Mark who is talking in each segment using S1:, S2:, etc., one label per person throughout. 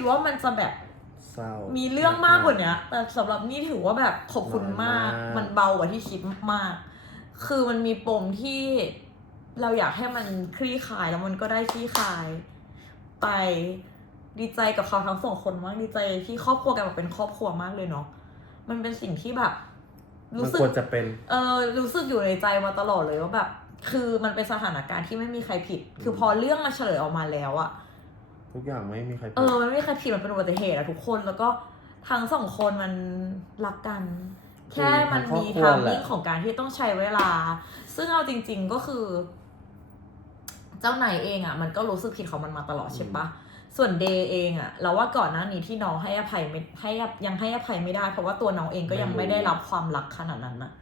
S1: คิดว่ามันจะแบบ
S2: เศร้า
S1: มี
S2: มี
S1: เรื่องมากกว่าเนี้ย แต่สำหรับนี่ถือว่าแบบขอบคุณมาก
S2: น้อยมาก
S1: มันเบากว่าที่คิดมากๆคือมันมีปมที่เราอยากให้มันคลี่คลายแล้วมันก็ได้คลี่คลาย ไปดีใจกับเขาทั้งสองคนมากดีใจที่ครอบครัวกันแบบเป็นครอบครัวมากเลยเนาะมันเป็นสิ่งที่แบบ
S2: มัน
S1: รู้สึก
S2: ควรจะเป็น
S1: เออรู้สึกอยู่ในใจมาตลอดเลยว่าแบบ คือมันเป็นสถานการณ์ที่ไม่มีใครผิด คือพอเรื่องมาเฉลยออกมาแล้วอะ
S2: ทุกอย่างไม่มีใคร
S1: เออมันไม่มีใครผิดมันเป็นอุบัติเหตุอะทุกคนแล้วก็ทั้งสองคนมันรักกัน แค่มันมีทางมิ่งของการที่ต้องใช้เวลา ซึ่งเอาจริง ๆก็คือ เจ้านายเองอะมันก็รู้สึกผิดของมันมาตลอดใช่ปะส่วนเดย์เองอะเราว่าก่อนหน้านี้ที่น้องให้อภัยไม่ให้อภัยยังให้อภัยไม่ได้ เพราะว่าตัวน้องเองก็ยังไม่ได้รับความรักขนาดนั้นนะ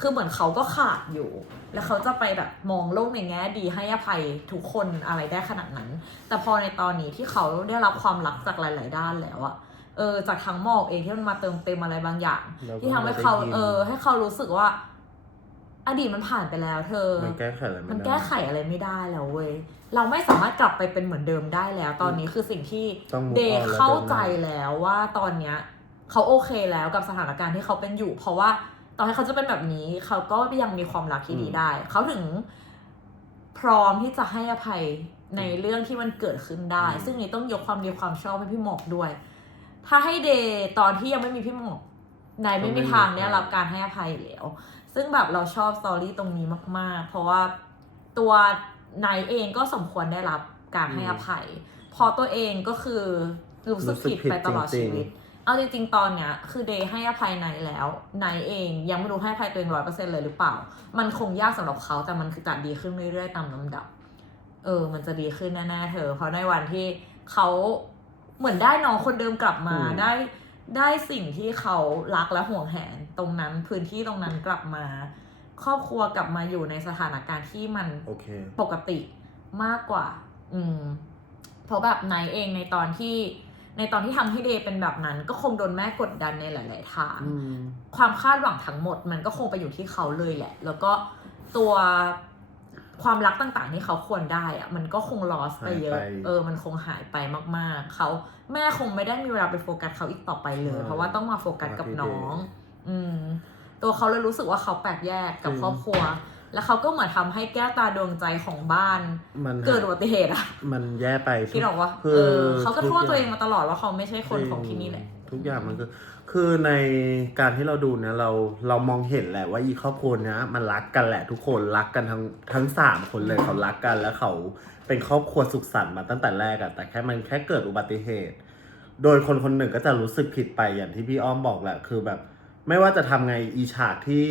S1: คือเหมือนเขาก็ขาดอยู่ แล้วเขาจะไปแบบมองโลกในแง่ดีให้อภัยทุกคนอะไรได้ขนาดนั้น แต่พอในตอนนี้ที่เขาได้รับความรักจากหลาย ๆ ด้านแล้วอะเออจากทั้งหมอกเองที่มันมาเติมเต็มอะไรบางอย่าง
S2: แล้วก็
S1: ที่ทำให้เขา
S2: ได้ยิน
S1: เออ ให้เขารู้สึกว่า อดีตมันผ่านไปแล้ว เธอ
S2: มันแก้ไขอะไรไม่
S1: มัน
S2: ได้
S1: แก้ไขอะไรไม่ได้แล้วเว้ยเราไม่สามารถกลับไปเป็นเหมือนเดิมได้แล้ว ตอนนี้คือสิ่งที่
S2: ต้อง move
S1: เดย์
S2: on แล้ว
S1: เข้า
S2: เดินหน้า
S1: ใจแล้วว่าตอนเนี้ยเขาโอเคแล้วกับสถานการณ์ที่เขาเป็นอยู่ เพราะว่า ตอนให้เขาจะเป็นแบบนี้ เขาก็ยังมีความรักที่ดีได้ เขาถึงพร้อมที่จะให้อภัยในเรื่องที่มันเกิดขึ้นได้
S2: อืม
S1: ซึ่งนี้ต้องยกความดีความชอบให้พี่หมอกด้วย ถ้าให้เดย์ตอนที่ยังไม่มีพี่หมอกนายไม่มีทางได้รับการให้อภัยอยู่แล้ว ซึ่งแบบเราชอบสตอรี่ตรงนี้มาก ๆ เพราะว่าตัวนายเองก็สมควรได้รับการให้อภัย เพอตัวเองก็คือรู้สึกผิดไปตลอดชีวิต เอาจริงๆ ตอนเนี้ยคือเดย์ให้อภัยนายแล้วนายเองยังไม่รู้ให้อภัยตัวเองร้อยเปอร์เซ็นเลยหรือเปล่า มันคงยากสำหรับเขาแต่มันคือจะดีขึ้นเรื่อยๆตามลำดับ เออ มันจะดีขึ้นแน่ๆเธอ เพราะในวันที่เขาเหมือนได้น้องคนเดิมกลับมา
S2: อืม
S1: ได้ได้สิ่งที่เขารักและห่วงแหนตรงนั้นพื้นที่ตรงนั้นกลับมา ครอบครัวกลับมาอยู่ในสถานการณ์ที่มัน
S2: โอเค
S1: ปกติมากกว่า อืมเพราะแบบไนท์เองในตอนที่ ในตอนที่ทำให้เดย์เป็นแบบนั้น ก็คงโดนแม่กดดันในหลาย ๆ ทาง
S2: อืม
S1: ความคาดหวังทั้งหมด มันก็คงไปอยู่ที่เขาเลยแหละ แล้วก็ตัวความรักต่างๆที่เขาควรได้อะมันก็คงลอสไปเยอะ
S2: หายไป
S1: เออ มันคงหายไปมากๆ เขาแม่คงไม่ได้มีเวลาไปโฟกัสเขาอีกต่อไปเลย
S2: ใช่
S1: เพราะว่าต้องมาโฟกัสกับ
S2: มาที่
S1: น้อง
S2: เดย์
S1: อืม ตัวเขาเลยรู้สึกว่าเขาแปลกแยกกับ
S2: จริง
S1: ครอบครัว แล้วเขาก็เหมือนทำให้แก้วตาดวงใจของบ้าน
S2: มัน
S1: เกิดอุบัติเหตุอะ
S2: มันแย่ไป
S1: คิดออกว่า
S2: คื
S1: เออเขาก็โทษ
S2: ทุ
S1: ตัวเอง
S2: ย่
S1: มาตลอดว่าเขาไม่ใช่คนของที่นี่แหละ
S2: ทุกอย่างมันคือ คือในการที่เราดูเนี่ยเราเรามองเห็นแหละว่าอีครอบครัวเนี้ยมันรักกันแหละทุกคนรักกันทั้งทั้งสามคนเลยเขารักกันแล้วเขาเป็นครอบครัวสุขสันต์มาตั้งแต่แรกอะแต่แค่มันแค่เกิดอุบัติเหตุ โดยคนคนหนึ่งก็จะรู้สึกผิดไปอย่างที่พี่อ้อมบอกแหละคือแบบ ไม่ว่าจะทำไงอีฉากที่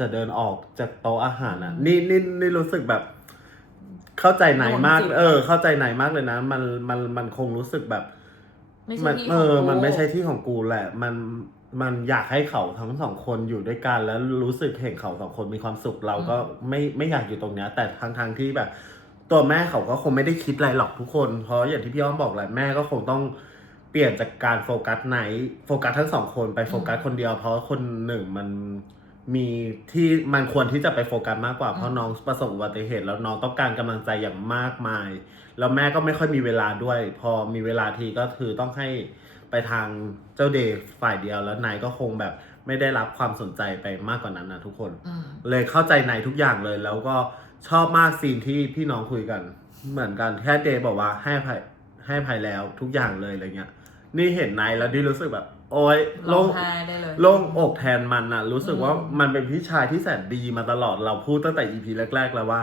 S2: จะเดินออกจากโต๊ะอาหารอะนี่นี่นี่รู้สึกแบบ เข้าใจไหนมาก
S1: โดนจิต
S2: เออ เข้าใจไหนมากเลยนะ มันมันมันคงรู้สึกแบบ
S1: ไม่ใช่
S2: มัน
S1: ที่
S2: เอ
S1: ของ
S2: อ
S1: กู
S2: มันไม่ใช่ที่ของกูแหละ มัน มันอยากให้เขาทั้งสองคนอยู่ด้วยกัน แล้วรู้สึกเห็นเขาสองคนมีความสุขเราก็ไม่ไม่อยากอยู่ตรงเนี้ย แต่ทางทางที่แบบ ตัวแม่เขาก็คงไม่ได้คิดอะไรหรอกทุกคน เพราะอย่างที่พี่อ้อมบอกแหละแม่ก็คงต้องเปลี่ยนจากการโฟกัสไหน โฟกัสทั้งสองคนไปโฟกัสคนเดียว เพราะคนหนึ่งมัน มีที่มันควรที่จะไปโฟกัสมากกว่า เพราะน้องประสบอุบัติเหตุ แล้วน้องต้องการกำลังใจอย่างมากมาย แล้วแม่ก็ไม่ค่อยมีเวลาด้วย พอมีเวลาทีก็คือต้องให้ไปทางเจ้าเดย์ฝ่ายเดียวแล้วนายก็คงแบบไม่ได้รับความสนใจไปมากกว่านั้นนะทุกคน
S1: อืม
S2: เลยเข้าใจนายทุกอย่างเลย แล้วก็ชอบมากซีนที่พี่น้องคุยกัน เหมือนกันแค่เดย์บอกว่าให้อภัยให้อภัยแล้วทุกอย่างเลยอะไรเงี้ยนี่เห็นนายแล้วดิรู้สึกแบบ โอ๊ย
S1: ร้
S2: โล่
S1: อง
S2: ง
S1: ไห้ได้เลย
S2: โล่งอกแทนมันอะรู้สึกว่า
S1: อืม
S2: มันเป็นพี่ชายที่แสนดีมาตลอดเราพูดตั้งแต่ EP แรก ๆ แล้วว่า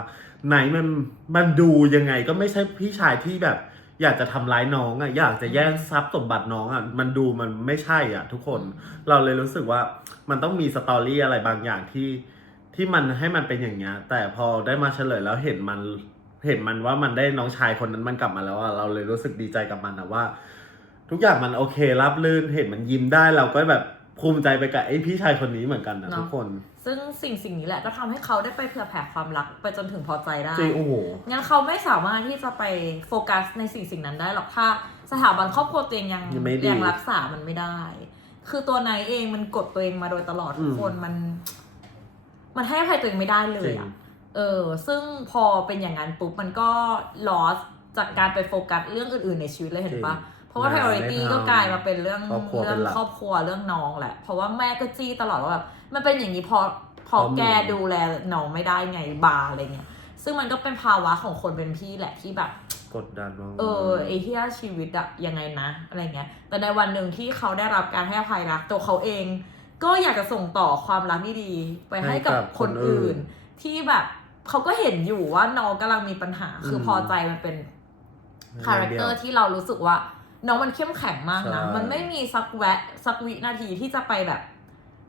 S2: ไหนมันมันดูยังไงก็ไม่ใช่พี่ชายที่แบบ อยากจะทำร้ายน้องอะอยากจะแย่งทรัพย์สมบัติน้องอะมันดูมันไม่ใช่อะ ทุกคน เราเลยรู้สึกว่ามันต้องมีสตอรี่อะไรบางอย่างที่ที่มันให้มันเป็นอย่างเงี้ยแต่พอได้มาเฉลยแล้วเห็นมันเห็นมันว่ามันได้น้องชายคนนั้นมันกลับมาแล้วอะเราเลยรู้สึกดีใจกับมันนะว่า ทุกอย่างมันโอเครับลื่นเห็นมันยิ้มได้เราก็แบบภูมิใจไปกับไอ้พี่ชายคนนี้เหมือนกันนะ
S1: เนอะ
S2: ทุกคน
S1: ซึ่งสิ่งสิ่งนี้แหละก็ทำให้เขาได้ไปเผื่อแผ่ความรักไปจนถึงพอใจได้
S2: จริงโอ้โห
S1: งั้นเขาไม่สามารถที่จะไปโฟกัสในสิ่งสิ่งนั้นได้หรอกถ้าสถาบันครอบครัวตัวเองยัง
S2: ยังไม่ดี
S1: ยังรักษามันไม่ได้ คือตัวนายเองมันกดตัวเองมาโดยตลอดทุก
S2: อืม
S1: คนมัน มันให้อภัยตัวเองไม่ได้เล
S2: จ
S1: ย
S2: ริง
S1: อะเออ ซึ่งพอเป็นอย่างนั้นปุ๊บมันก็ลอสจากการไปโฟกัสเรื่องอื่นๆในชีวิตเลยเห็นปะ
S2: จริง
S1: เพ ราะว่า
S2: งานไม่
S1: priority
S2: ทำ
S1: ก็กลายมาเป็นเรื่อง
S2: ครอบครัว
S1: เรื่
S2: เป็นหลัก
S1: ครอบครัวเรื่องน้องแหละ เพราะว่าแม่ก็จี้ตลอดว่าแบบมันเป็นอย่างนี้พอพอ
S2: เพราะมึง
S1: แกดูแลน้องไม่ได้ไงบาอะไรเงี้ยซึ่งมันก็เป็นภาวะของคนเป็นพี่แหละที่แบบ
S2: กดดันมาก
S1: เออไอ้ที่ชีวิตอะยังไงนะ อะไรเงี้ย แต่ในวันหนึ่งที่เขาได้รับการให้อภัยรักตัวเขาเอง ก็อยากจะส่งต่อความรักที่ดีไปให้กับคนอื่นที่แบบเขาก็เห็นอยู่ว่าน้องกำลังมีปัญหา คือพอใจมันเป็น คาแรคเตอร์ที่เรารู้สึกว่า น้องมันเข้มแข็งมากนะมันไม่มีสักแวะสักวินาทีที่จะไปแบบ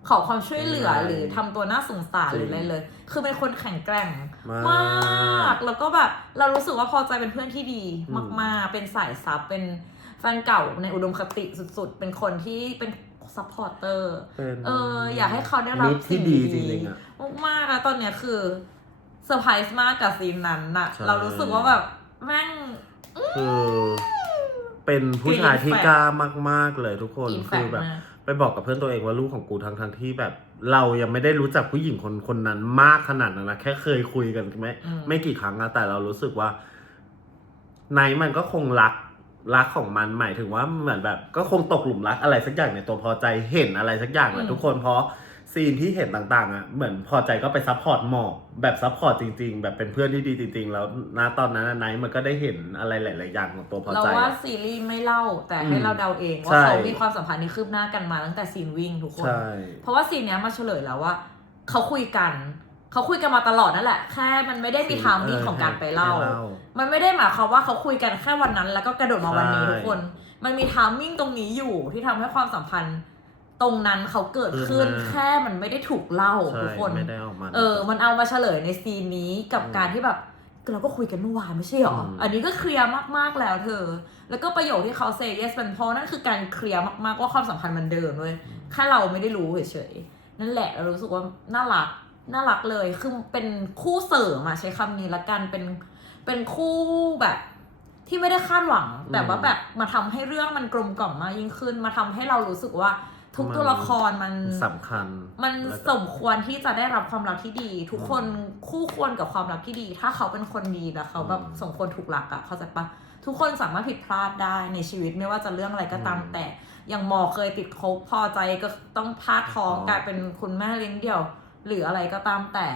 S1: ขอความช่วยเหลือหรือทำตัวน่าสงสารหรืออะไรเลย คือเป็นคนแข็งแกร่ง มากแล้วก็แบบเรารู้สึกว่าพอใจเป็นเพื่อนที่ดีมากๆ เป็นสายซับเป็นแฟนเก่าในอุดมคติสุดๆ เป็นคนที่เป็นซัพพอร์เตอร์
S2: เป็น
S1: เอออยากให้เขาได้รับ
S2: มิตรที่
S1: สิ่ง
S2: ดี
S1: ดี
S2: จริงๆอะ
S1: มากๆแล้วตอนเนี้ยคือเซอร์ไพรส์มากกับซีนนั้นน่ะ
S2: ใช่
S1: เรารู้สึกว่าแบบแม่ง
S2: คือ เป็นผู้ชายที่กล้ามากๆเลยทุกคน
S1: อินแฟ
S2: คือ
S1: ก
S2: แบบ
S1: มาก
S2: ไปบอกกับเพื่อนตัวเองว่าลูกของกูทั้งทั้งๆที่แบบ เรายังไม่ได้รู้จักผู้หญิงคนคนนั้นมากขนาดนั้นนะแค่เคยคุยกันไม่
S1: อืม
S2: ไม่กี่ครั้งอะแต่เรารู้สึกว่าไนท์มันก็คงรักรักของมันหมายถึงว่าเหมือนแบบ ก็คงตกหลุมรักอะไรสักอย่างในตัวพอใจเห็นอะไรสักอย่างแหละทุกคนเพราะ ซีนที่เห็นต่างๆอะเหมือนพอใจก็ไปซัพพอร์ตหมอกแบบซัพพอร์ตจริง ๆ แบบเป็นเพื่อนที่ดีจริง ๆ แล้วณตอนนั้นอะไนท์มันก็ได้เห็นอะไรหลาย ๆ อย่างของตัวพอ
S1: เรา
S2: ใจ
S1: ว่า
S2: อะ
S1: ซีรีส์ไม่เล่าแต่ให้
S2: อืม
S1: เราเดาเองว่า
S2: ใช่
S1: เขามีความสัมพันธ์ที่คืบหน้ากันมาตั้งแต่ซีนวิ่งทุกคน
S2: ใช่
S1: เพราะว่าซีนเนี้ยมาเฉลยแล้วว่า เขาคุยกันเขาคุยกันมาตลอดนั่นแหละ แค่มันไม่ได้มีไทามมิ่งของการไปเล่า มันไม่ได้หมายความว่าเขาคุยกันแค่วันนั้น แล้วก็กระโดดมาวันนี้
S2: ใช่
S1: ทุกคน มันมีไทามมิ่งตรงนี้อยู่ที่ทำให้ความสัมพันธ์ ตรงนั้นเขาเกิดขึ้น
S2: ขึ้นมา
S1: แค่มันไม่ได้ถูกเล่า
S2: ใช่
S1: ทุกคน
S2: ไม่ได้ออกมา
S1: เออ มันเอามาเฉลยในซีนนี้กับ
S2: อืม
S1: การที่แบบเราก็คุยกันเมื่อวานไม่ใช่หรอ
S2: อืม
S1: อันนี้ก็เคลียร์มากๆแล้วเธอ แล้วก็ประโยคที่เขาเซเยสเป็นเพราะนั่นคือการเคลียร์มากๆว่าความสัมพันธ์มันเดิมเว้ยแค่เราไม่ได้รู้เฉยๆ นั่นแหละเรารู้สึกว่าน่ารัก น่ารักเลย คือเป็นคู่เสริมอะใช้คำนี้ละกัน เป็น เป็นคู่แบบ ที่ไม่ได้คาดหวัง แต่ว่าแบบมาทำให้เรื่องมันกลมกล่อมมากยิ่งขึ้น มาทำให้เรารู้สึกว่า ทุก
S2: มัน
S1: ตัวละครมัน
S2: สำคัญ
S1: มัน
S2: แล้วก็
S1: สมควรที่จะได้รับความรักที่ดี ทุกคนคู่ควรกับความรักที่ดี ถ้าเขาเป็นคนดีแล้วเขาแบบ
S2: อืม
S1: สมควรถูกรักอะเข้าใจปะทุกคนสามารถผิดพลาดได้ในชีวิตไม่ว่าจะเรื่องอะไรก็ตาม
S2: อืม
S1: แต่อย่างหมอเคยติดคบพอใจก็ต้องพลาดท้อง
S2: อ๋อ
S1: กลายเป็นคุณแม่เลี้ยงเดี่ยว หรืออะไรก็ตามแต่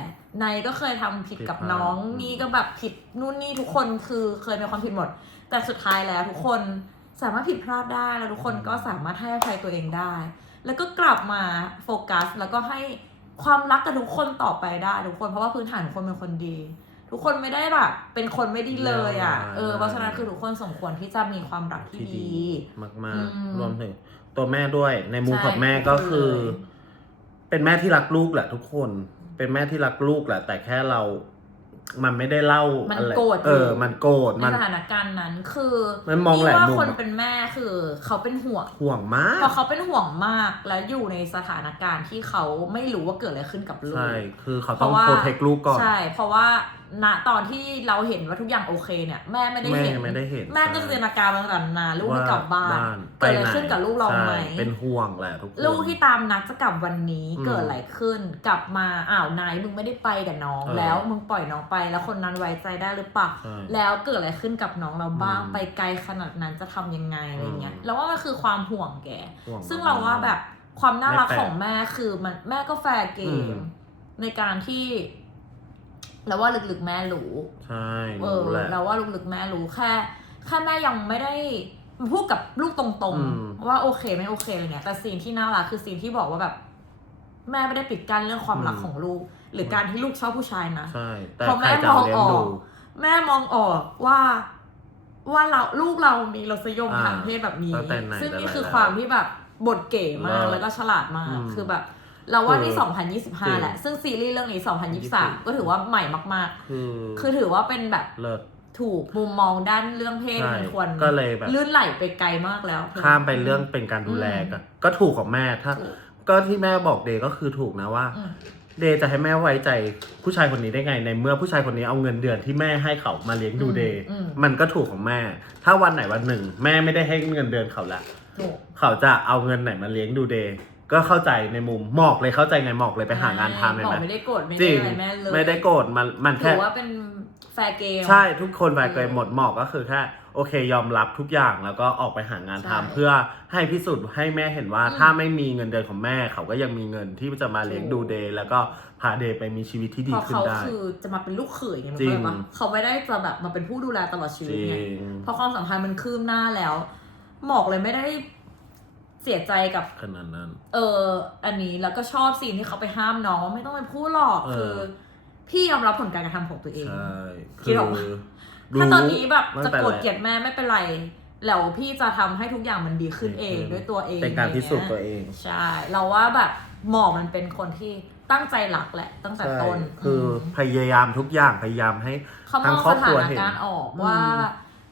S1: ในก็เคยทำผิดกับ
S2: ผิดพลาด
S1: น้อง
S2: อืม
S1: นี่ก็แบบผิดนู่นนี่ทุกคนคือเคยมีความผิดหมด แต่สุดท้ายแล้วทุกคนสามารถผิดพลาดได้แล้วทุกคนก็สามารถให้อภัยตัวเองได้ แล้วก็กลับมาโฟกัส แล้วก็ให้ความรักกับทุกคนต่อไปได้ทุกคนเพราะว่าพื้นฐานทุกคนเป็นคนดี ทุกคนไม่ได้แบบเป็นคนไม่ดีเลยอะเออเพราะฉะนั้นคือทุกคนสมควรที่จะมีความรักที่
S2: ที่
S1: ดี
S2: ดี มาก
S1: อืม
S2: ๆรวมถึงตัวแม่ด้วยในมุม
S1: ใช่
S2: ของแม่ก็คือ
S1: เลย
S2: เป็นแม่ที่รักลูกแหละทุกคน เป็นแม่ที่รักลูกแหละ แต่แค่เรา มันไม่ได้เล่า
S1: มัน
S2: อะไร
S1: โกรธ
S2: เออ
S1: อยู่
S2: มันโกรธ
S1: ใน
S2: มัน
S1: สถานการณ์นั้นคือ
S2: มันมองหลาย
S1: ว่า
S2: มุม
S1: คน
S2: อะ
S1: เป็นแม่คือเขาเป็นห่วง
S2: ห่วงมาก
S1: พอเขาเป็นห่วงมากและอยู่ในสถานการณ์ที่เขาไม่รู้ว่าเกิดอะไรขึ้นกับลูก
S2: ใช่ คือเขา
S1: เพ
S2: ต้อง
S1: ราะว่า
S2: โปรเทคลูกก่อน
S1: ใช่ เพราะว่า ณตอนที่เราเห็นว่าทุกอย่างโอเคเนี่ย แม่ไม่ได้
S2: แม่
S1: เห็น
S2: ไม่ได้เห็น
S1: แม่ก็จินตนาการมาตั้งแต่นานลูกไม่กลับบ้าน
S2: ไป
S1: เกิดอะไร
S2: หน
S1: ขึ้นกับลูกเราไหม
S2: ใช่เป็นห่วงแหละทุกคน
S1: ลูกที่ตามนัดจะกลับวันนี้
S2: อืม
S1: เกิดอะไรขึ้น กลับมาอ้าวนายมึงไม่ได้ไปกับน้อง
S2: เออ
S1: แล้วมึงปล่อยน้องไป แล้วคนนั้นไว้ใจได้หรือเปล่า
S2: ใช่
S1: แล้วเกิดอะไรขึ้นกับน้องเราบ้าง
S2: อืม
S1: ไปไกลขนาดนั้นจะทำยังไงอะไรเงี้ย
S2: อืม
S1: แล้วว่ามันคือความห่วงแก
S2: ห่วง
S1: ซึ่งเราว่าแบบความน่ารัก
S2: ไม่แปลก
S1: ของแม่คือมันแม่ก็แฟร์เก
S2: อื
S1: ม
S2: ม
S1: ในการที่ เราว่าลึกๆแม่รู้
S2: ใช่
S1: เออ
S2: รู้แหละ
S1: เราว่าลึกๆแม่รู้แค่แค่แม่ยังไม่ได้พูดกับลูกตรง
S2: อืม
S1: ๆ ว่าโอเคไม่โอเคอะไรเงี้ยแต่ซีนที่น่ารักคือซีนที่บอกว่าแบบ แม่ไม่ได้ปิดกั้นเรื่องความรักของลูก หรือการที่ลูกชอบผู้ชายนะ
S2: ใช่ แต่
S1: เพราะ
S2: ใคร
S1: แม่
S2: จะ
S1: มอง
S2: เลี้ย
S1: อง
S2: ดู
S1: อก แม่มองออกว่าว่าเราลูกเรามีรสนิยม
S2: อ่า
S1: ทางเพศแบบนี้
S2: ตั้งแต่ไหน
S1: ซึ่ง
S2: แต่
S1: นี่
S2: ไร
S1: คือ
S2: แล้ว
S1: ความที่แบบบทเก๋มาก
S2: เลิศ
S1: แล้วก็ฉลาดมาก
S2: อืม
S1: คือแบบ เราว่านี่
S2: คือจริง
S1: 2025 แหละ ซึ่งซีรีส์เรื่องนี้ 2023 ก็ถือว่าใหม่มาก
S2: คือ
S1: ๆคือถือว่าเป็นแบบ
S2: เลิศ
S1: ถูกมุมมองด้านเรื่องเพศ
S2: ใช่
S1: มันควร
S2: ก็เลยแบบ
S1: ลื่นไหลไปไกลมากแล้ว
S2: ข้ามไปเรื่องเป็นการดูแลกันก็ถูกของแม่ถ้า
S1: ถูก
S2: ก็ที่แม่บอกเดย์ก็คือถูกนะว่า
S1: อืม
S2: เดย์จะให้แม่ไว้ใจผู้ชายคนนี้ได้ไงในเมื่อผู้ชายคนนี้เอาเงินเดือนที่แม่ให้เขามาเลี้ยงดู
S1: อืม
S2: เดย์
S1: อืม
S2: มันก็ถูกของแม่ ถ้าวันไหนวันหนึ่ง แม่ไม่ได้ให้เงินเดือนเขาละ
S1: ถูก
S2: เขาจะเอาเงินไหนมาเลี้ยงดูเดย์ ก็เข้าใจในมุมหมอกเลยเข้าใจไงหมอกเลยไปหางานทำเลย
S1: บอ
S2: ไหม
S1: กไม่ได้โกรธไม่
S2: จ
S1: ได้
S2: ริง
S1: อะไรแม่เลย
S2: ไม่ได้โกรธมันมัน
S1: ถื
S2: แค่
S1: อว่าเป็นแฟร์เกม
S2: ใช่ทุกคนแบกเกร
S1: อืม
S2: หมดหมอกก็คือแค่โอเคยอมรับทุกอย่างแล้วก็ออกไปหางานทำ
S1: ใช่
S2: เพื่อให้พิสูจน์ให้แม่เห็นว่า
S1: อืม
S2: ถ้าไม่มีเงินเดือนของแม่เขาก็ยังมีเงินที่จะมาเลี้ยงดู
S1: ถูก
S2: เดย์แล้วก็พาเดย์ไปมีชีวิตที่ดี
S1: เพราะ
S2: ขึ้น
S1: เขา
S2: ได้
S1: คือจะมาเป็นลูกเขยไงมัน
S2: จริ
S1: ก็
S2: ง
S1: เลยปะเขาไม่ได้จะแบบมาเป็นผู้ดูแลตลอดชี
S2: จ
S1: วิต
S2: ริ
S1: ไง
S2: ง
S1: พอความสัมพันธ์มันคืบหน้าแล้วหมอกเลยไม่ได้ เสียใจกับ
S2: ขนาดนั้น
S1: เออ อันนี้แล้วก็ชอบซีนที่เขาไปห้ามน้องว่าไม่ต้องไปพูดหรอก
S2: เออ
S1: คือ พี่ยอมรับผลการกระทำของตัวเอง
S2: ใช่
S1: คิดออกปะ
S2: รู้
S1: ถ้าตอนนี้แบบ
S2: ตั้ง
S1: จะ
S2: แต่
S1: โกรธ
S2: แร
S1: เกลียดแม่ไม่เป็นไร แล้วพี่จะทำให้ทุกอย่างมันดีขึ้นเองด้วยตัวเอง
S2: เป็นการพิสูจน์ตัว
S1: อ
S2: เอง
S1: ย่างเงี้ยใช่ เราว่าแบบหมอกมันเป็นคนที่ตั้งใจหลักแหละ ตั้งแต่
S2: ใช่
S1: ต้น
S2: คือ
S1: ม
S2: พยายามทุกอย่างพยายามให้
S1: เขาม
S2: ทั้
S1: องง
S2: ครอ
S1: ส
S2: บค
S1: ถา
S2: รัวนเห็น
S1: การณ์ออกว่า
S2: อืม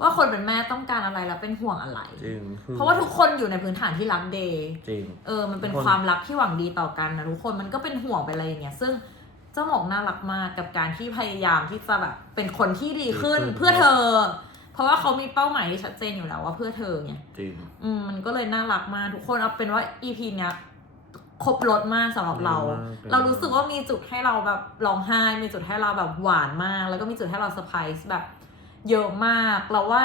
S1: ว่าคนเป็นแม่ต้องการอะไรแล้วเป็นห่วงอะไร
S2: จริงคือ
S1: เพราะว่าทุกคนอยู่ในพื้นฐานที่รักเดย์
S2: จริง
S1: เออ มันเป็น
S2: ทุกคน
S1: ความรักที่หวังดีต่อกันนะทุกคนมันก็เป็นห่วงไปอะไรอย่างเงี้ยซึ่งเจ้าหมอกน่ารักมากกับการที่พยายามที่จะแบบเป็นคนที่ดีขึ้น
S2: ดีขึ้น
S1: เพื่อเธอ เพราะว่าเขามีเป้าหมายที่ชัดเจนอยู่แล้วว่าเพื่อเธอไง
S2: จริง
S1: อืมมันก็เลยน่ารักมากทุกคนเอาเป็นว่า EP เนี้ยครบรถมากสำหรับเรา
S2: ดีมาก
S1: เรารู้สึกว่ามีจุดให้เราแบบร้องไห้ มีจุดให้เราแบบหวานมาก แล้วก็มีจุดให้เราเซอร์ไพรส์แบบ เยอะมากเราว่า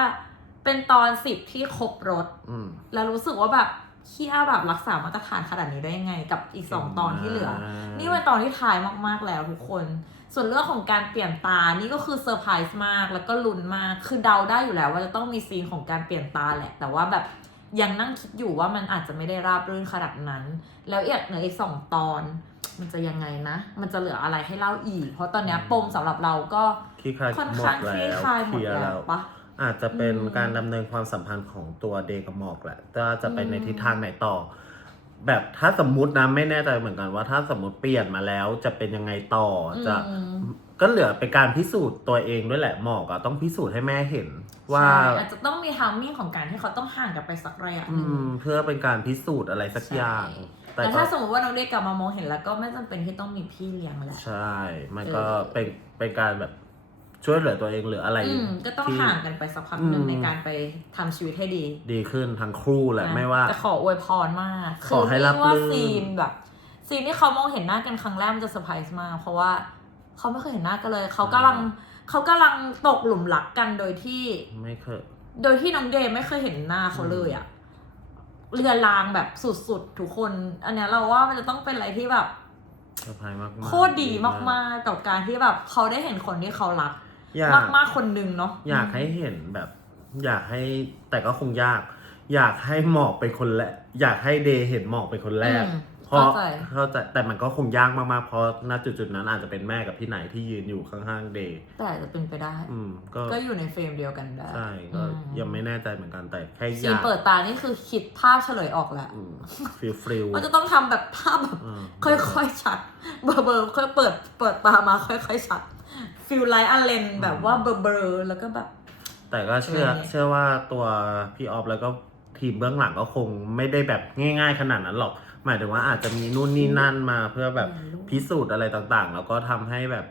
S1: เป็นตอนสิบที่ครบรถ
S2: อืม
S1: แล้วรู้สึกว่าแบบเคี้ยแบบรักษามาตรฐานขนาดนี้ได้ยังไง กับอีกสองตอนที่เหลือ นี่เป็นตอนที่ท้ายมากๆแล้วทุกคน ส่วนเรื่องของการเปลี่ยนตานี่ก็คือเซอร์ไพรส์มากแล้วก็ลุ้นมาก คือเดาได้อยู่แล้วว่าจะต้องมีซีนของการเปลี่ยนตาแหละ แต่ว่าแบบ ยังนั่งคิดอยู่ว่ามันอาจจะไม่ได้ราบรื่นขนาดนั้น แล้วอีกเหลืออีกสองตอน มันจะยังไงนะ มันจะเหลืออะไรให้เล่าอีก เพราะตอนเนี้ยปมสำหรับเราก็
S2: ที่คลาย
S1: ค่อน
S2: หม
S1: ข้า
S2: ด
S1: ง
S2: แล้
S1: คลี่
S2: ว
S1: คลายห
S2: เค
S1: มด
S2: ลียร์
S1: แล้
S2: แล้วว
S1: ปะ
S2: อาจจะเป็น
S1: อืม
S2: การดำเนินความสัมพันธ์ของตัวเดย์กับหมอกแหละว่าจะไปใน
S1: อืม
S2: ทิศทางไหนต่อ แบบถ้าสมมุตินะไม่แน่ใจเหมือนกันว่าถ้าสมมติเปลี่ยนมาแล้วจะเป็นยังไงต่อจะ
S1: อืม
S2: ก็เหลือเป็นการพิสูจน์ตัวเองด้วยแหละหมอกอะต้องพิสูจน์ให้แม่เห็น ว่า
S1: ใช่อาจจะต้องมีทามมิ่งของการที่เขาต้องห่างกันไปสักระยะห
S2: อื
S1: นึ่ง
S2: มเพื่อเป็นการพิสูจน์อะไรสักอย่าง
S1: ใช่
S2: แต่
S1: แต่
S2: ก็
S1: ถ้าสมมติว่าน้องเด็กกลับมามองเห็นแล้วก็ไม่จำเป็นที่ต้องมีพี่เลี้ยงแล้ว
S2: ใช่ มันก็
S1: เออ
S2: เป็นเป็นการแบบช่วยเหลือตัวเองหรืออะไร
S1: อืมก็ต้อง
S2: ที่
S1: ห่างกันไปสักพักหนึ่ง
S2: อืม
S1: ในการไปทำชีวิตให้ดี
S2: ดีขึ้นทั้งคู่แหละ
S1: นะ
S2: ไม่ว่า
S1: แต่ขออวยพรมาก
S2: ขอให้รับ
S1: พี่ว่า
S2: รื่น
S1: ซีนแบบ ซีนที่เขามองเห็นหน้ากันครั้งแรกมันจะเซอร์ไพรส์มาก เพราะว่า เขาไม่เคยเห็นหน้ากันเลย เขากำลังเขากำลังตกหลุมรักกันโดยที่
S2: ไม่เคย
S1: โดยที่น้องเดย์ไม่เคยเห็นหน้าเขาเลยอะเรือรางแบบสุดๆทุกคน อันเนี้ยเราว่ามันจะต้องเป็นอะไรที่แบบ
S2: เซอร์ไพรส์มากๆ
S1: โคตรดีมากๆกับการที่แบบเขาได้เห็นคนที่เขารัก
S2: อยาก
S1: มากๆคนหนึ่งเนาะ
S2: อยากให้เห็นแบบ อยากให้แต่ก็คงยาก อยากให้หมอกเป็นคนแรกอยากให้เดย์เห็นหมอกเป็นคนแรก
S1: อืม
S2: เพราะ
S1: เข้าใจ
S2: เข้าใจแต่มันก็คงยากมากๆเพราะณจุดๆนั้นอาจจะเป็นแม่กับพี่ไหนที่ยืนอยู่ข้างๆเดย์
S1: แต่อาจจะเป็นไปได้
S2: อืม ก็
S1: ก็อยู่ในเฟรมเดียวกันได้
S2: ใช่ก็
S1: อื
S2: ยังไม่แน่ใจเหมือนกันแต่แค่
S1: ซี
S2: อนยาก
S1: เปิดตานี่คือคิดภาพเฉลยออกแล้ว
S2: ฟิลฟิล
S1: มันจะต้องทำแบบภาพแบบ
S2: อืม
S1: ค่อยๆชัด เบอร์เบอร์ค่อยเปิดเปิดตามาค่อยๆชัดฟิลไลท์อเลนแบบว่าเบอร์เบอร์แล้วก็แบบ
S2: แต่ก็เชื่อ
S1: อะไรเนี่ย
S2: เชื่อว่าตัวพี่ออฟแล้วก็ทีมเบื้องหลังก็คงไม่ได้แบบง่าย ๆ ขนาดนั้นหรอก หมายถึงว่าอาจจะมีนู่นนี่นั่นมาเพื่อแบบพิสูจน์อะไรต่างๆ แล้วก็ทำให้แบบ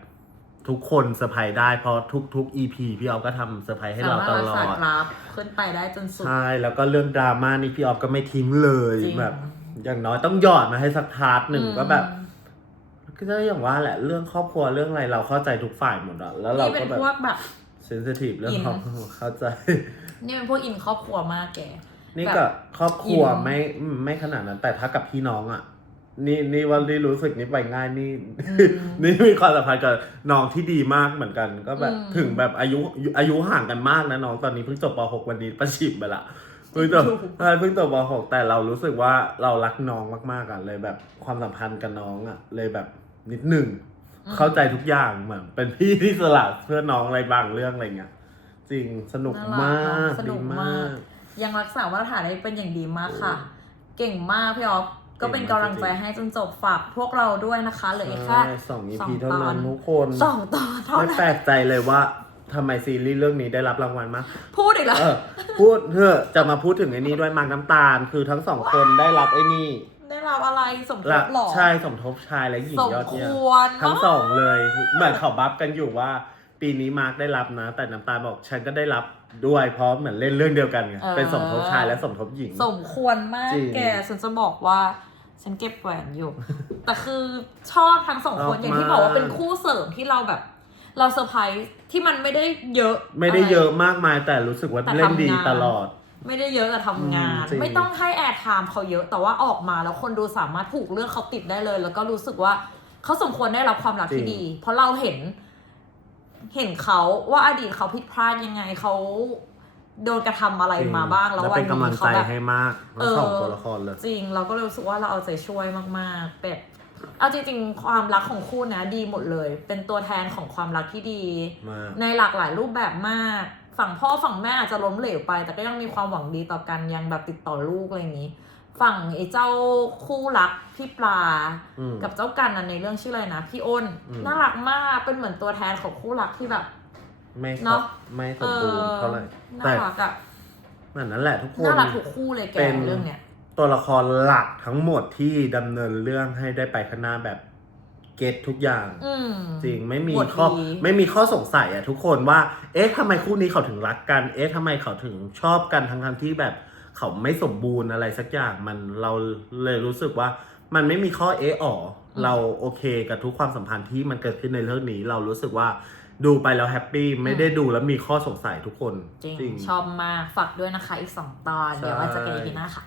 S2: ทุกคนเซอร์ไพรส์ได้เพราะทุกๆ EP พี่ออฟก็ทำเซอร์ไพรส์ให้
S1: สา
S2: เรา
S1: มารถ
S2: ต
S1: รัก
S2: ลอ
S1: ษา
S2: ด
S1: กราฟขึ้นไปได้จนสุด
S2: ใช่ แล้วก็เรื่องดราม่านี่พี่ออฟก็ไม่ทิ้งเลย
S1: จริง
S2: แบบ อย่างน้อยต้องหยอดมาให้สักพาร์ทหนึ่ง
S1: อืม
S2: ก็แบบก็จะอย่างว่าแหละเรื่องครอบครัวเรื่องอะไรเราเข้าใจทุกฝ่ายหมดอะแล้วเรา
S1: นี่เป็
S2: ก็
S1: น
S2: แบบ
S1: พวกแบบ
S2: เซนซิทีฟเรื่อง
S1: อิน
S2: ครอบครัวเข้าใจ
S1: นี่เป็นพวกอินครอบครัวมากแก
S2: นี่
S1: แบบ
S2: กับครอบครัว
S1: อิน
S2: ไม่อืมไม่ขนาดนั้น แต่ถ้ากับพี่น้องอะ นี่นี่ว่านี่รู้สึกนี่ไปง่ายนี่นี่มีความสัมพันธ์กับน้องที่ดีมากเหมือนกัน ก็แบบ
S1: อืม
S2: ถึงแบบอายุอายุห่างกันมากนะน้องตอนนี้เพิ่งจบป .6 วันนี้ประชิมไปละเพิ่งจบใช่เพิ่งจบป .6 แต่เรารู้สึกว่าเรารักน้องมากๆอะเลยแบบความสัมพันธ์กับน้องอะ เลยแบบนิดหนึ่ง
S1: อืม
S2: เข้าใจทุกอย่างเหมือนเป็นพี่ที่สละเพื่อน้องอะไรบางเรื่องอะไรเงี้ยจริงสนุก
S1: น่ารั
S2: มาก
S1: เนอะสนุ
S2: ดี
S1: ก
S2: มามา
S1: ก ก ยังรักษามาตรฐานได้เป็นอย่างดีมากค่ะ เก่งมากพี่ออฟก็เป็นกำลังใจให้จนจบฝากพวกเราด้วยนะคะเหลืออีกแค่
S2: ใช่สอง
S1: สอง
S2: EP เท่า
S1: ตอ
S2: นั้นนทุกคน
S1: สองตอนเท่า
S2: ไม่
S1: นั้
S2: แปล
S1: น
S2: กใจเลยว่าทำไมซีรีส์เรื่องนี้ได้รับรางวัลมาก
S1: พูดอีกแล้ว
S2: เออ พูดเถอะจะมาพูดถึงไอ้นี่ด้วยมากน้ำตาล คือทั้งสองคนได้รับไอ้นี่
S1: ได้รับอะไรสมท
S2: ละ
S1: บหรอ
S2: ชายสมทบชายและหญิง
S1: สม
S2: ยอด
S1: ค
S2: เยี่ยม
S1: วร
S2: ทั้ง
S1: มาก
S2: สองเลย เหมือนเขาบัฟกันอยู่ว่า ปีนี้มาร์กได้รับนะ แต่น้ำตาลบอกฉันก็ได้รับ ด้วยเพราะเหมือนเล่นเรื่องเดียวกันไงเป็นสมทบชายและสมทบหญิง
S1: สมควรมาก
S2: จริง
S1: แกฉันจะบอกว่า ฉันเก็บแหวนอยู่ แต่คือชอบทั้งสองคน
S2: ชอบ
S1: อย่างที่บอกว่า
S2: มาก
S1: เป็นคู่เสริมที่เราแบบ เราเซอร์ไพรส์ที่มันไม่ได้เยอะ
S2: ไม่ได้เยอะ
S1: ไร
S2: มากมายแต่รู้สึกว่า
S1: แต่
S2: เล่นดี
S1: ทำงาน
S2: ตลอด
S1: ไม่ได้เยอะแต่ทำงาน
S2: อืมจริง
S1: ไม่ต้องให้แอร์ไทม์เขาเยอะแต่ว่าออกมาแล้วคนดูสามารถผูกเรื่องเขาติดได้เลย แล้วก็รู้สึกว่าเขาสมควรได้รับความรักที่ดี เพราะเราเห็น เห็นเขาว่าอดีตเขาผิดพลาดยังไงเขาโดนกระทำอะไรมาบ้างแล้ววัน
S2: เป็นกำลั
S1: นี้
S2: ง
S1: เขา
S2: ใจ
S1: แบบ
S2: ให้มากทั้งสองตัวละครเลย
S1: จริงเราก็เลยรู้สึกว่าเราเอาใจช่วยมากๆแบบเอาจริงๆ ความรักของคู่นะดีหมดเลย เป็นตัวแทนของความรักที่ดี
S2: มาก
S1: ในหลากหลายรูปแบบมาก ฝั่งพ่อฝั่งแม่อาจจะล้มเหลวไป แต่ก็ยังมีความหวังดีต่อกันยังแบบติดต่อลูกอะไรอย่างนี้ ฝั่งไอ้เจ้าคู่รักพี่ปลา
S2: อืม
S1: กับเจ้ากันนะในเรื่องชื่ออะไรนะพี่อ้น
S2: อืม
S1: น่ารักมากเป็นเหมือนตัวแทนของคู่รักที่แบบ
S2: ไม่
S1: เนอะ
S2: ไม่สมบูรณ์เท่าไหร่
S1: น่า
S2: แต่
S1: รักอะ
S2: นั่นนั่นแหละทุกคน
S1: น่ารักทุกคู่เลยแก
S2: เป็น
S1: เรื่องเนี้ย
S2: ตัวละครหลักทั้งหมดที่ดำเนินเรื่องให้ได้ไปข้างหน้าแบบเก็ตทุกอย่าง
S1: อืม
S2: จริงไม่มี
S1: บท
S2: ข้อ
S1: ดี
S2: ไม่มีข้อสงสัยอะทุกคนว่า เอ๊ะทำไมคู่นี้เขาถึงรักกัน เอ๊ะทำไมเขาถึงชอบกันทั้งทั้งๆที่แบบ เขาไม่สมบูรณ์อะไรสักอย่างมันเราเลยรู้สึกว่ามันไม่มีข้อเอ๊ะอ๋อเราโอเคกับทุกความสัมพันธ์ที่มันเกิดขึ้นในเรื่องนี้ เรารู้สึกว่าดูไปแล้วแฮปปี้ไม่ได้ดูแล้วมีข้อสงสัยทุกคน
S1: จริง ชอบมาก ฝากด้วยนะคะอีกสองตอน เดี๋ยว
S2: ใช่
S1: มาเจอกันอีพีหน้าค่ะ